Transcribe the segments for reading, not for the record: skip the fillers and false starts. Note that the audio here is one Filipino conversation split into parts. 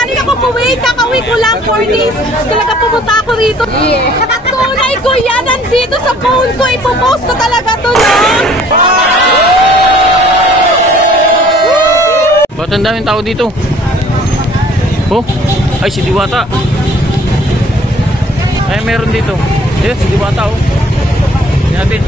Kanina ko puwi, kakawin ko lang 4 days. Talaga pumunta ako rito. Tunay ko yan, nandito sa phone ko. Ipopost ko talaga to, no? Ba't ang daming tao dito? Oh, ay si Diwata. Ay meron dito. Yes, si Diwata oh. Natin.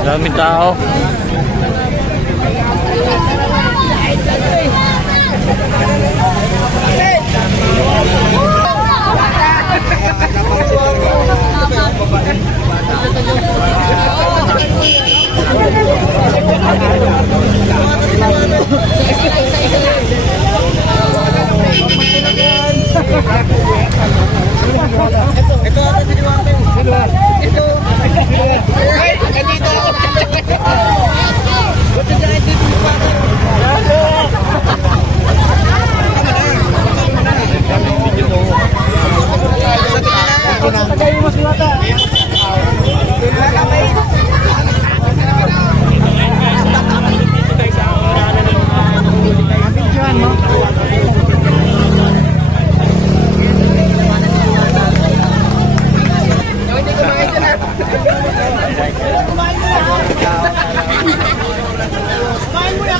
Daming tao. Ito ata si Diwata. Ito.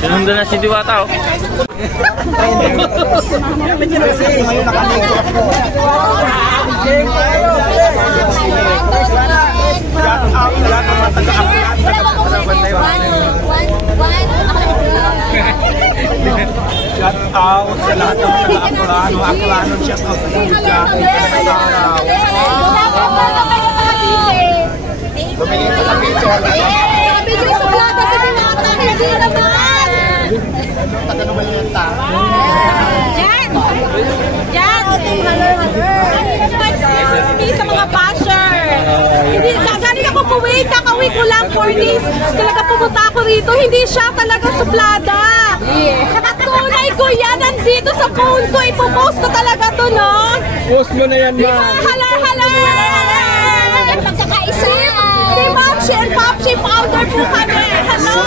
Sinundan na si Diwata oh. Shout out sa lahat ng taga-Acolano. Acolano, shout out sa Suga. Tumingin pa sa picture. Sa video sa vlog kasi Diwata, hindi naman. Tatanong ba yung tao? Jan! Jan! Excuse me sa mga basher. Hindi, galing ako puwi, kakawin ko lang 4 days. Talaga pumunta ako rito, hindi siya talaga suplada. Tunay ko yan, nandito sa phone ko. Ipopost ko talaga to, no? Post mo na yan, ma. Hala! Pagkakaisa. Team Mamshi and Papshi powder po kami. Hello!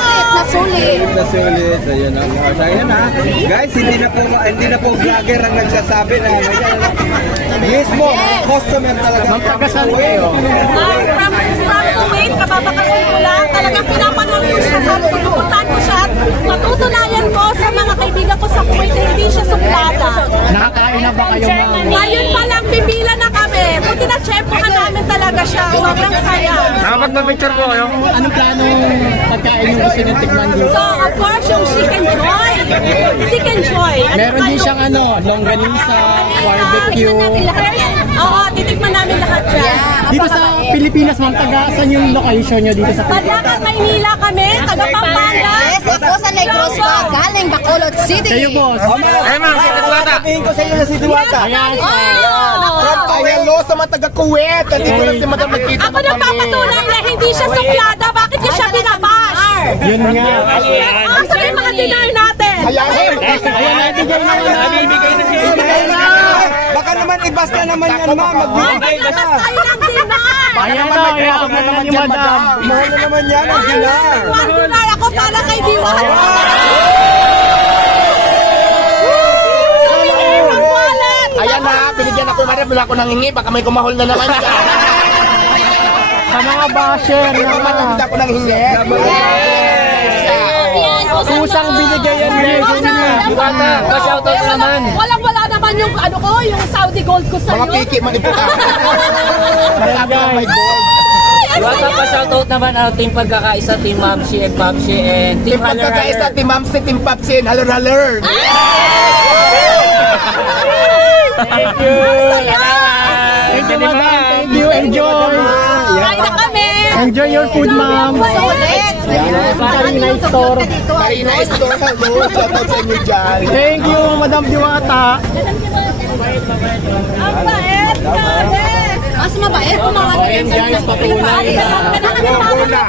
Nasulit. Ayan ang ayan ha. Guys, hindi na po vlogger ang nagsasabi na mismo customer talaga. Magpagasan kayo. From Kuwait, kababakasin ko lang. Talagang pinapanood ko siya. Sabi ko, pupuntahan ko siya. Matutunayan ko sa mga kaibigan ko sa Kuwait na hindi siya suplada. Nakakain na ba kayo, ma'am? Ngayon pa lang, pipila na kami. Buti na chepohan namin talaga siya. Sobrang saya. Dapat na-picture ko kayo. Anong planong pagkain yung gusto nyo tikman dito? So, of course, yung chicken joy. Chicken joy. Meron din siyang longganisa, barbecue. Oo, titikman namin lahat yan. Dito sa Pilipinas, ma'am, taga-saan yung location nyo dito sa Pilipinas? Paglakan, Maynila kami, taga Pampanga. Yes, ako sa Negros po, galing Bacolod City. Kayo, boss. Ay ma'am, si Diwata. Sabihin ko sa iyo na si Diwata. Ayan. Hello sa mga taga-Kuwait. Nandito lang si Madam Nakita. Ako nagpapatunay na hindi siya suplada. Bakit niya siya binabash? Yun nga. Asa yung mga dinner natin? Ayan, ibigay na baka naman ibasta naman yan, ma'am. Magbibigay ka. Basta tayo ng dinner. Baka naman mag-iapag na naman yan, madam. Mahal na naman yan, ang dinar. One dinner ako para kay Diwata. Ayan na, pinigyan ako, madam. Wala ko nangingi. Baka may kumahol na naman yan. Sa mga basher naman. Hindi ako nanghingi. Kusang binigay yan, guys. Diwata, pa-shoutout naman. Walang-wala naman yung ano ko, yung Saudi gold ko sa'yo. Mga piki man ito ka. Sabi na may gold. Diwata, pa-shoutout naman ang team Pagkakaisa, Team Mamshi and Papshi and Team Team Pagkakaisa, Team Mamsi, Team Papsi, and Haller Haller. Thank you. Thank you, madam. Thank you. Enjoy. Kain na kami. Enjoy your food, ma'am. Sulit. Karina Store. Karina Store, hello. Shoutout sa inyo dyan. Thank you, Madam Diwata. Ang bait, grabe. Mas mabait kung mga Ayan guys, patunay na.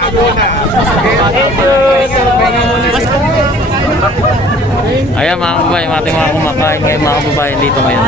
Ayan mga kababayan, ating mga kumakain ngayon mga kababayan dito ngayon.